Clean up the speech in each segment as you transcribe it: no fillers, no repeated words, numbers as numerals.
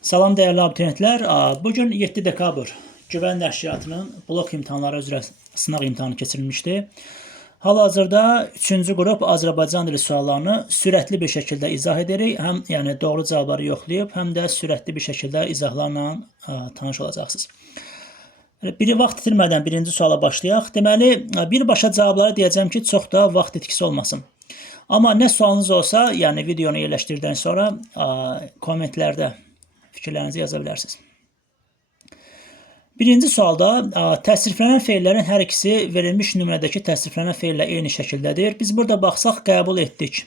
Salam dəyərli abituriyentlər. Bugün 7 dekabr Güvən Nəşriyyatının blok imtahanları üzrə sınaq imtahanı keçirilmişdi. Hal-hazırda 3-cü qrup Azərbaycan dili suallarını sürətli bir şəkildə izah edirik. Həm doğru cavabları yoxlayıb, həm də sürətli bir şəkildə izahlarla tanış olacaqsınız. Biri vaxt itirmədən birinci suala başlayaq. Deməli, birbaşa cavabları deyəcəm ki, çox da vaxt itkisi olmasın. Amma nə sualınız olsa, yəni videonu yerləşdirdikdən sonra kommentlərdə fikirlərinizi yaza bilərsiniz. Birinci sualda təsriflənən feillərin hər ikisi verilmiş nümunədəki təsriflənən feillə eyni şəkildədir. Biz burada baxsaq qəbul etdik.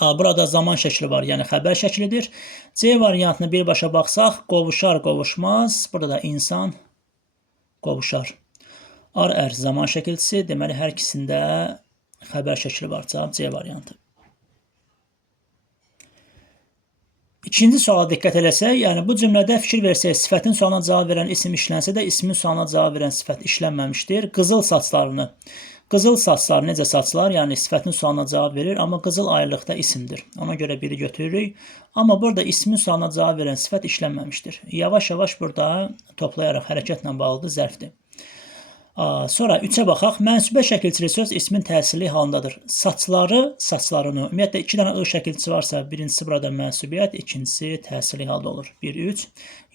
Burada zaman şəkli var, yəni xəbər şəklidir. C variantına birbaşa baxsaq, qovuşar, qovuşmaz. Burada da insan qovuşar. Ar-ər zaman şəkilçisi, deməli hər ikisində xəbər şəkli var. Cavab C variantı. İkinci suala diqqət eləsək, yəni bu cümlədə fikir versək, sifətin sualına cavab verən isim işlənsə də ismin sualına cavab verən sifət işlənməmişdir. Qızıl saçlar necə saçlar? Yəni sifətin sualına cavab verir, amma qızıl ayrılıqda isimdir. Ona görə biri götürürük. Amma burada ismin sualına cavab verən sifət işlənməmişdir. Yavaş-yavaş burada toplayaraq hərəkətlə bağlıdır, zərfdir. Sonra 3-ə baxaq. Mənsubə şəkilçili söz ismin təsirli halındadır. Saçlarını. Ümumiyyətlə 2 dənə I şəkilçisi varsa, birincisi burada mənsubiyyət, ikincisi təsirli halda olur. 1-3.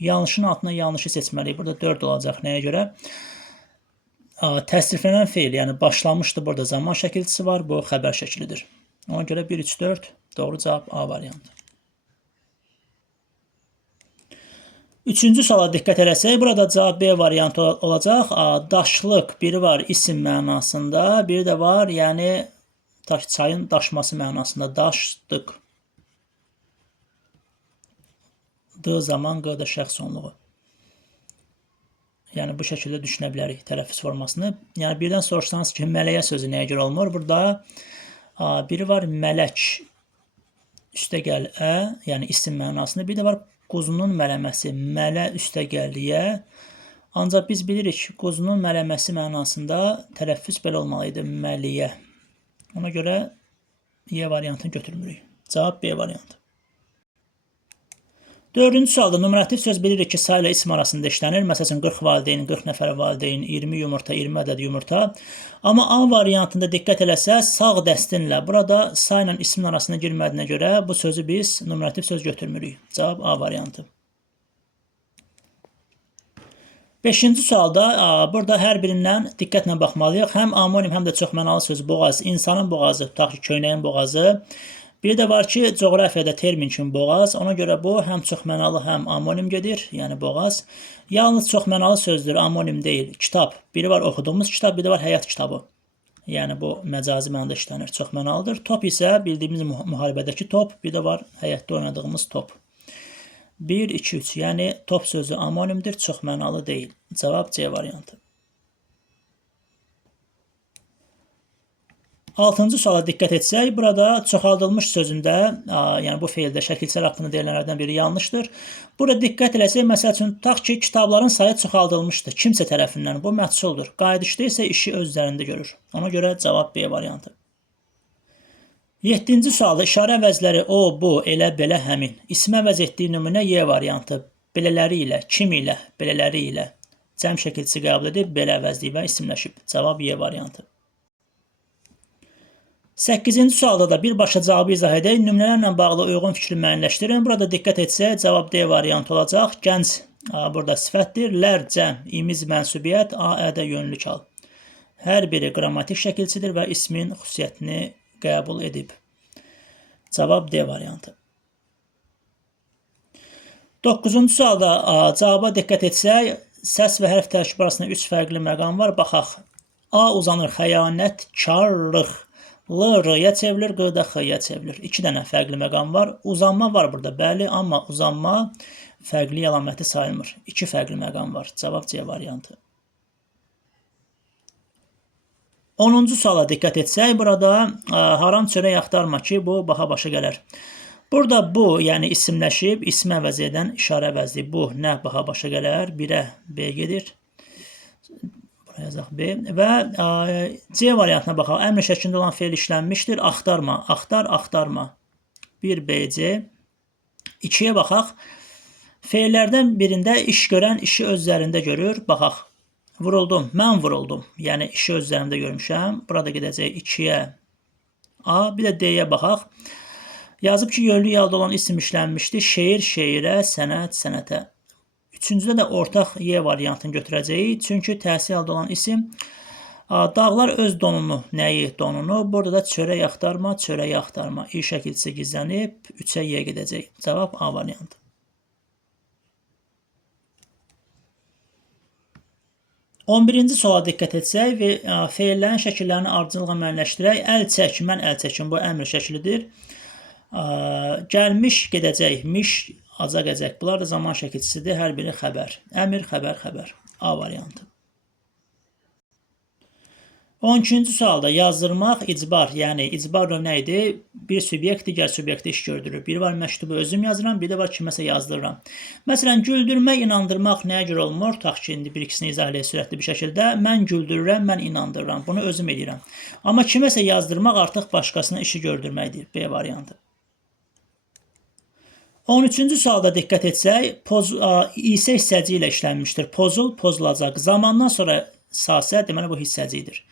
Yanlışın altına yanlışı seçməliyik. Burada 4 olacaq. Nəyə görə? Təsriflənən feil, yəni başlamışdı. Burada zaman şəkilçisi var. Bu xəbər şəklidir. Ona görə 1-3-4 doğru cavab A variantı. Üçüncü suala diqqət eləsək, burada cavab B variantı olacaq. Daşlıq, biri var isim mənasında, biri də var, yəni çayın daşması mənasında. Daşdıq. D zaman, Q da şəxs onluğu. Yəni bu şəkildə düşünə bilərik tələffüz formasını. Yəni birdən soruşsanız ki, mələyə sözü nəyə görə olmur? Burada biri var mələk, üstəgəl ə, yəni isim mənasında, bir də var quzunun mələməsi, mələ üstəgəlliyə. Ancaq biz bilirik ki, quzunun mələməsi mənasında tələffüz belə olmalıydı, məliyə. Ona görə Y variantını götürmürük. Cavab B variantı. Dördüncü sualda numerativ söz bilirik ki, sayla isim arasında işlənir. Məsələn, 40 valideyn, 40 nəfər valideyn, 20 yumurta, 20 ədəd yumurta. Amma A variantında diqqət eləsə, sağ dəstinlə burada sayla ismin arasında girmədiyinə görə bu sözü biz numerativ söz götürmürük. Cavab A variantı. Beşinci sualda burada hər birindən diqqətlə baxmalıyıq. Həm amonim, həm də çoxmənalı söz boğaz, insanın boğazı, tutaq ki, köynəyin boğazı. Bir də var ki, coğrafiyada termin kimi boğaz. Ona görə bu həm çoxmənalı, həm amonim gedir, yəni boğaz. Yalnız çoxmənalı sözdür, amonim deyil. Kitab. Biri var oxuduğumuz kitab, bir də var həyat kitabı. Yəni bu məcazi mənada işlənir, çoxmənalıdır. Top isə bildiyimiz müharibədəki top, bir də var həyatda oynadığımız top. 1, 2, 3. Yəni top sözü amonimdir, çoxmənalı deyil. Cavab C variantı. Altıncı suala diqqət etsək, burada çoxaldılmış sözündə, yəni bu feildə şəkilçilər haqqında deyilənlərdən biri yanlışdır. Burada diqqət eləsək, məsəl üçün, tutaq ki, kitabların sayı çoxaldılmışdır kimsə tərəfindən. Bu məhsuldur. Qayıdışda isə işi öz üzərində görür. Ona görə cavab B variantı. 7-ci sualda işarə əvəzləri o, bu, elə, belə, həmin. İsmə əvəz etdiyi nümunə Y variantı. Belələri ilə, kim ilə, belələri ilə. Cəm şəkilçisi qəbul edib, belə əvəzliyib və isimləşib. Cavab Y variantı. 8-ci sualda da birbaşa cavabı izah edək. Nümunələrlə bağlı uyğun fikri müəyyənləşdirin. Burada diqqət etsək, cavab D variantı olacaq. Gənc, burada sifətdir. Lər, cəm, imiz, mənsubiyyət, A, ədə yönlük al. Hər biri qrammatik şəkilçidir və ismin xüsusiyyətini qəbul edib. Cavab D variantı. 9-cu sualda cavaba diqqət etsək, səs və hərf tərkibi arasında 3 fərqli məqam var. Baxaq. A uzanır, xəyanət, karlıq. L R-ya çevrilir, Q da X-ya çevrilir. 2 dənə fərqli məqam var. Uzanma var burada, bəli, amma uzanma fərqli əlaməti sayılmır. 2 fərqli məqam var. Cavab C variantı. 10-cu suala diqqət etsək, burada haram çörək axtarma ki, bu baha başa gələr. Burada bu, yəni isimləşib, ismi əvəz edən işarə əvəzli. Bu nə baha başa gələr? 1-ə B gedir. Yazaq B və C variantına baxaq. Əmr şəklində olan feil işlənmişdir. Axtarma, axtar, axtarma. 1 BC. 2-yə baxaq. Feillərdən birində iş görən işi öz üzərində görür. Baxaq. Vuruldum, mən vuruldum. Yəni işi öz üzərimdə görmüşəm. Burada gedəcək 2-yə A, bir də D-yə baxaq. Yazıb ki, yönlü yalda olan isim işlənmişdi. Şeir, şeirə, sənət, sənətə. Üçüncüdə də ortaq Y variantını götürəcəyik. Çünki təhsil halda olan isim dağlar öz donunu, nəyi donunu? Burada da çörək axtarma, çörək axtarma. İ şəkilçisi gizlənib 3-ə Y gedəcək. Cavab A variantı. 11-ci suala diqqət etsək və feillərin şəkillərini ardıcıllıqla müəyyənləşdirək. Əl çək, mən əl çəkim, bu əmr şəklidir. Gəlmiş, gedəcək, miş, acaq, əcək. Bunlar da zaman şəkilçisidir, hər biri xəbər. Əmr, xəbər, xəbər. A variantı. 12-ci sualda yazdırmaq, icbar, yəni icbar növ nə idi? Bir subyekt digər subyektə iş gördürür. Biri var məktubu özüm yazıram, bir də var kiməsə yazdırıram. Məsələn, güldürmək, inandırmaq nəyə görə olmur? Tutaq ki, indi bir ikisini izah eləyək sürətli bir şəkildə. Mən güldürürəm, mən inandırıram. Bunu özüm edirəm. Amma kiməsə yazdırmaq artıq başqasına işi gördürməkdir. B variantı. 13-cü sualda diqqət etsək, isə hissəci ilə işlənmişdir. Pozul, pozulacaq. Zamandan sonra sasə, deməli bu hissəcidir.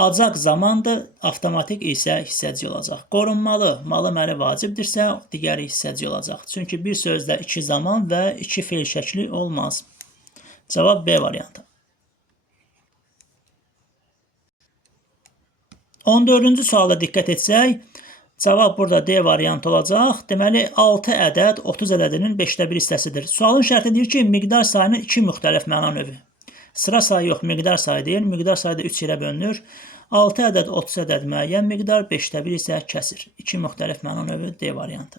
Acaq zamandır, avtomatik isə hissəci olacaq. Qorunmalı, malı məli vacibdirsə, digəri hissəci olacaq. Çünki bir sözdə 2 zaman və 2 feil şəkli olmaz. Cavab B variantı. 14-cü suala diqqət etsək, cavab burada D variantı olacaq. Deməli, 6 ədəd 30 ədədinin 5də 1 hissəsidir. Sualın şərti deyir ki, miqdar sayının 2 müxtəlif məna növü. Sıra sayı yox, miqdar sayı deyil. Miqdar sayı da 3 ilə bölünür. 6 ədəd 30 ədəd müəyyən miqdar, 5də 1 isə kəsir. 2 müxtəlif məna növü D variantı.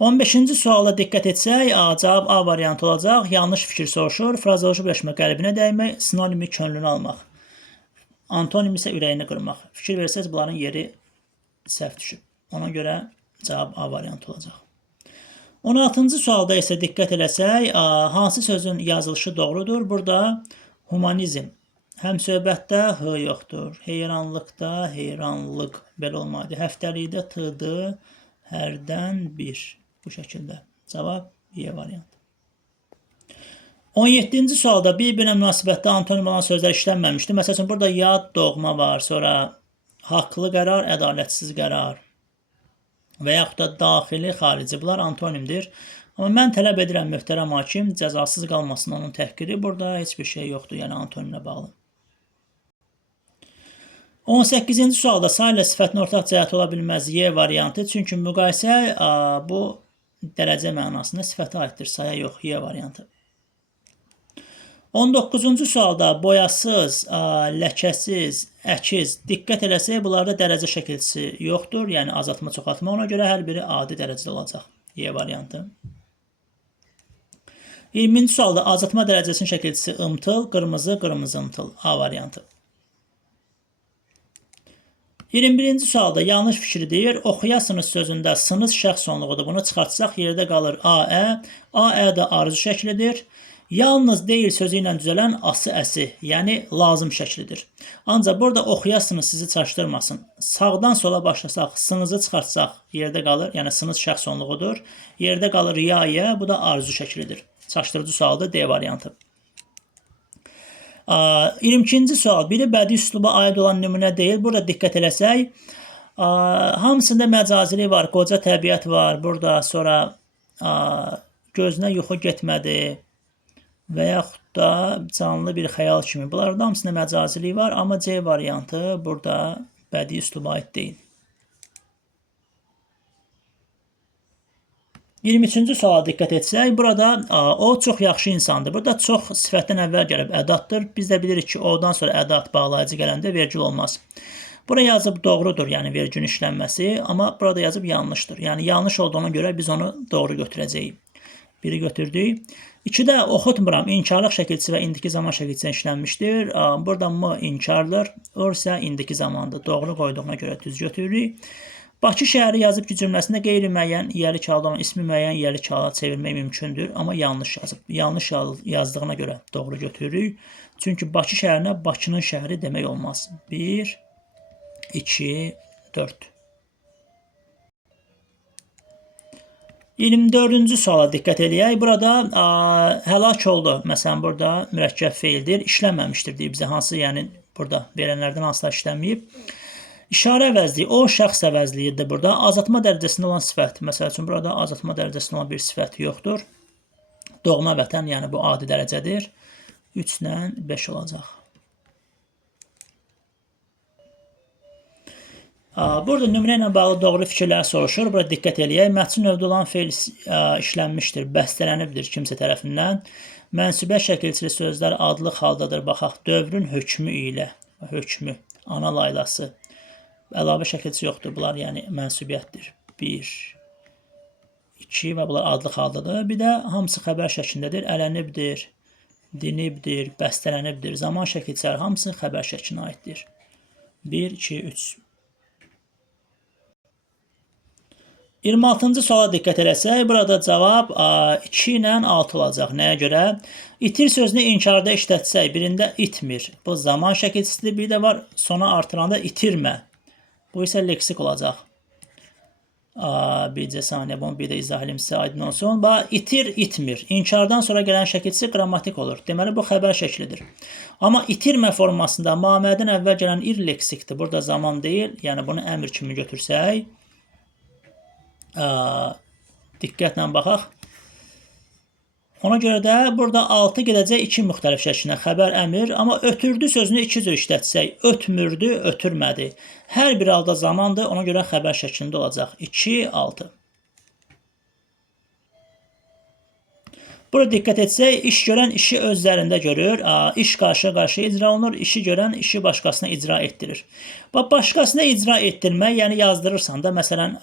15-ci suala diqqət etsək, cavab A variantı olacaq. Yanlış fikir soruşur. Frazoloji birləşmə qəlbinə dəymək, sinonimi könlünü almaq. Antonim isə ürəyini qırmaq. Fikir versəz, bunların yeri səhv düşüb. Ona görə cavab A variantı olacaq. 16-cı sualda isə diqqət eləsək, hansı sözün yazılışı doğrudur? Burada humanizm. Həm söhbətdə H yoxdur. Heyranlıqda heyranlıq belə olmadı. Həftəlikdə T-dır. Hərdən bir. Bu şəkildə. Cavab Y variantı. 17-ci sualda bir-birinə münasibətdə antonim olan sözlər işlənməmişdir. Məsələn, burada yad, doğma var. Sonra haqlı qərar, ədalətsiz qərar. Və yaxud da daxili, xarici. Bunlar antonimdir. Amma mən tələb edirəm möhtərəm hakim cəzasız qalmasın onun təhqiri. Burada heç bir şey yoxdur, yəni antonimlə bağlı. 18-ci sualda sayla sifətin ortaq cəhəti ola bilməz Y variantı. Çünki müqayisə bu dərəcə mənasında sifətə aiddir. Saya yox, Y variantı. 19-cu sualda boyasız, ləkəsiz, əkiz, diqqət eləsək, bunlarda dərəcə şəkilçisi yoxdur, yəni azaltma, çoxaltma, ona görə hər biri adi dərəcədə olacaq. Y variantı. 20-ci sualda azaltma dərəcəsinin şəkilçisi ımtıl, qırmızı, qırmızı ımtıl, A variantı. 21-ci sualda yanlış fikri deyir, oxuyasınız sözündə sınız şəxs sonluğudur. Bunu çıxartsaq, yerdə qalır AE, AE də arzu şəklidir. Yalnız deyil sözü ilə düzələn ası əsi, yəni lazım şəklidir. Ancaq burada oxuyasınız sizi çaşdırmasın. Sağdan sola başlasaq, sınızı çıxartsaq, yerdə qalır, yəni sınız şəxs sonluğudur. Yerdə qalır ya, bu da arzu şəklidir. Çaşdırıcı sualdır, D variantı. 22-ci sual, biri bədii üsluba aid olan nümunə deyil. Burada diqqət eləsək, hamısında məcazili var, qoca təbiət var. Burada sonra gözünə yuxu getmədi və yaxud da canlı bir xəyal kimi. Bunlarda hamısında məcazili var, amma C variantı burada bədii üsluba aid deyil. 23-cü suala diqqət etsək, burada o çox yaxşı insandır. Burada çox sifətdən əvvəl gəlib ədatdır. Biz də bilirik ki, odan sonra ədat bağlayıcı gələndə vergül olmaz. Burada yazıb doğrudur, yəni vergülün işlənməsi, amma burada yazıb yanlışdır. Yəni yanlış olduğuna görə biz onu doğru götürəcəyik. Biri götürdük. 2-də oxutmuram, inkarlıq şəkilçisi və indiki zaman şəkilçisi işlənmişdir. Burada M inkardır, or isə indiki zamandır. Doğru qoyduğuna görə düz götürürük. Bakı şəhəri yazıb ki, cümləsində qeyri-müəyyən yiyəli kağıda olan ismi müəyyən yiyəli kağıda çevirmək mümkündür, amma yanlış yazıb. Yanlış yazdığına görə doğru götürürük. Çünki Bakı şəhərinə Bakının şəhəri demək olmaz. 1, 2, 4. 24-cü suala diqqət eləyək. Burada həlak oldu. Məsələn, burada mürəkkəb feildir. İşlənməmişdir deyib bizə. Hansı, yəni burada verənlərdən hansılar işlənməyib. İşarə əvəzliyi, o şəxs əvəzliyidir burada. Azaltma dərəcəsində olan sifət. Məsəl üçün, burada azaltma dərəcəsində olan bir sifət yoxdur. Doğma vətən, yəni bu adi dərəcədir. 3 ilə 5 olacaq. Burada nümunə ilə bağlı doğru fikirlər soruşur. Burada diqqət eləyək. Məhsul növdə olan feil işlənmişdir, bəstələnibdir kimsə tərəfindən. Mənsubə şəkilçili sözlər adlıq haldadır. Baxaq, dövrün hökmü ilə, hökmü, ana laylası. Əlavə şəkilçisi yoxdur. Bunlar yəni mənsubiyyətdir. 1, 2 və bunlar adlıq haldadır. Bir də hamısı xəbər şəklindədir. Ələnibdir, dinibdir, bəstələnibdir. Zaman şəkilçiləri hamısı xəbər şəklinə aiddir. 1, 2, 3. 26-cı suala diqqət eləsək, burada cavab 2 ilə 6 olacaq. Nəyə görə? İtir sözünü inkarda işlətsək, birində itmir. Bu zaman şəkilçisidir. Bir də var, sona artıranda itirmə. Bu isə leksik olacaq. Bircə saniyə, bunu bir də izah edim sizə aydın olsun. İtir, itmir. İnkardan sonra gələn şəkilçisi qrammatik olur. Deməli, bu xəbər şəklidir. Amma itirmə formasında mamədən əvvəl gələn ir leksikdir. Burada zaman deyil. Yəni, bunu əmr kimi götürsək, diqqətlə baxaq. Ona görə də burada 6 gedəcək 2 müxtəlif şəklinə, xəbər, əmr. Amma ötürdü sözünü 2 cür işlətsək, ötmürdü, ötürmədi. Hər bir halda zamandır, ona görə xəbər şəklində olacaq. 2, 6. Burada diqqət etsək, iş görən işi özlərində görür. İş qarşı-qarşıya icra olunur, işi görən işi başqasına icra etdirir. Başqasına icra etdirmək, yəni yazdırırsan da, məsələn,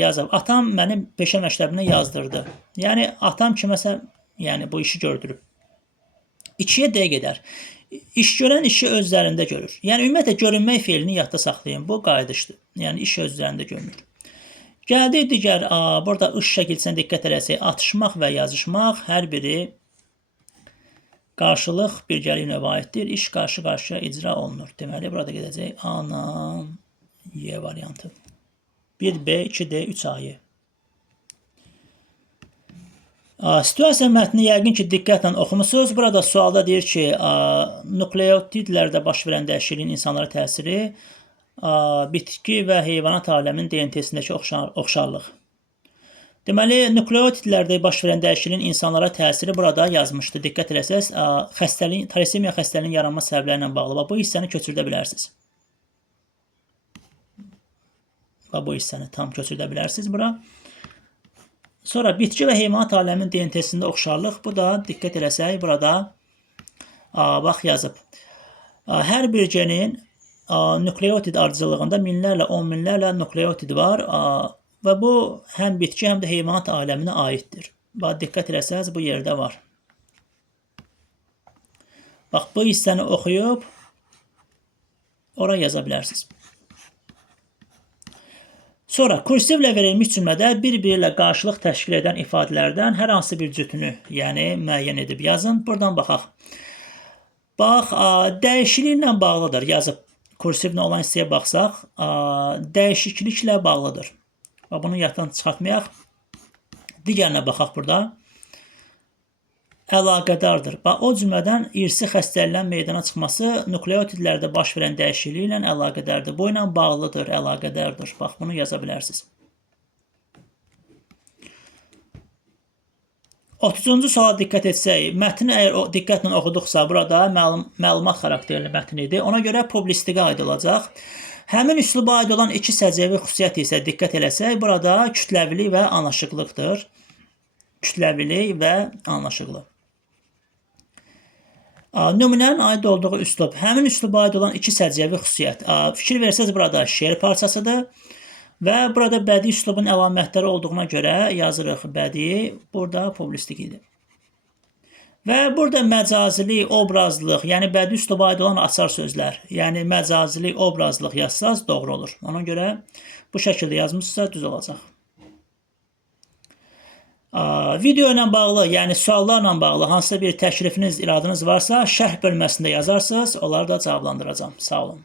yazıb, atam mənim peşə məktəbinə yazdırdı. Yəni, atam kiməsə, yəni bu işi gördürüb. 2-yə D gedər. İş görən işi özlərində görür. Yəni, ümumiyyətlə, görünmək feilini yadda saxlayın. Bu qayıdışdır. Yəni, iş özlərində görünür. Gəldik digər, burada ış şəkilçisinə diqqət eləsək, atışmaq və yazışmaq hər biri qarşılıq birgəlik növə aiddir. İş qarşı-qarşıya icra olunur. Deməli, burada gedəcək A, Y variantı. 1B, 2D, 3A. Situasiya mətni yəqin ki, diqqətlə oxumusunuz. Burada sualda deyir ki, nukleotidlərdə baş verən dəyişikliyin insanlara təsiri, bitki və heyvanat aləminin DNT-sindəki oxşarlıq. Deməli, nukleotidlərdə baş verən dəyişikliyin insanlara təsiri burada yazmışdı. Diqqət eləsəz, talasemiya xəstəliyinin yaranma səbəbləri ilə bağlı. Bu hissəni köçürdə bilərsiniz. Bu hissəni tam köçürdə bilərsiniz bura. Sonra bitki və heyvanat aləminin DNT-sində oxşarlıq. Bu da diqqət eləsək, burada bax yazıb. Hər bir genin nukleotid ardıcıllığında minlərlə, 10 minlərlə nukleotid var və bu həm bitki, həm də heyvanat aləminə aiddir. Bax, diqqət eləsəz, bu yerdə var. Bax, bu hissəni oxuyub oraya yaza bilərsiniz. Sonra, kursivlə verilmiş cümlədə bir-biri ilə qarşılıq təşkil edən ifadələrdən hər hansı bir cütünü, yəni müəyyən edib yazın. Buradan baxaq. Bax, dəyişikliklə bağlıdır, yazıb. Kursivlə olan hissəyə baxsaq, dəyişikliklə bağlıdır. Bunu yaddan çıxartmayaq. Digərinə baxaq burada. Əlaqədardır. O cümlədən irsi xəstəliklərin meydana çıxması nukleotidlərdə baş verən dəyişiklik ilə əlaqədardır. Bu ilə bağlıdır, əlaqədardır. Bax, bunu yaza bilərsiniz. 30-cu suala diqqət etsək, mətni əgər diqqətlə oxuduqsa, burada məlumat xarakterli mətn idi. Ona görə publistikə aid olacaq. Həmin üsluba aid olan iki səciyyəvi xüsusiyyət isə diqqət eləsək, burada kütləvilik və anlaşıqlıqdır. Kütləvilik və anlaşıqlıq. Nümunənin aid olduğu üslub. Həmin üsluba aid olan iki səciyyəvi xüsusiyyət. Fikir versəz, burada şeir parçasıdır və burada bədii üslubun əlamətləri olduğuna görə yazırıq bədii, burada publistik idi. Və burada məcazilik, obrazlıq, yəni bədii üsluba aid olan açar sözlər, yəni məcazilik, obrazlıq yazsaz doğru olur. Ona görə bu şəkildə yazmışsa düz olacaq. Video ilə bağlı, yəni suallarla bağlı hansısa bir təklifiniz, iradınız varsa, şərh bölməsində yazarsınız, onları da cavablandıracağım. Sağ olun.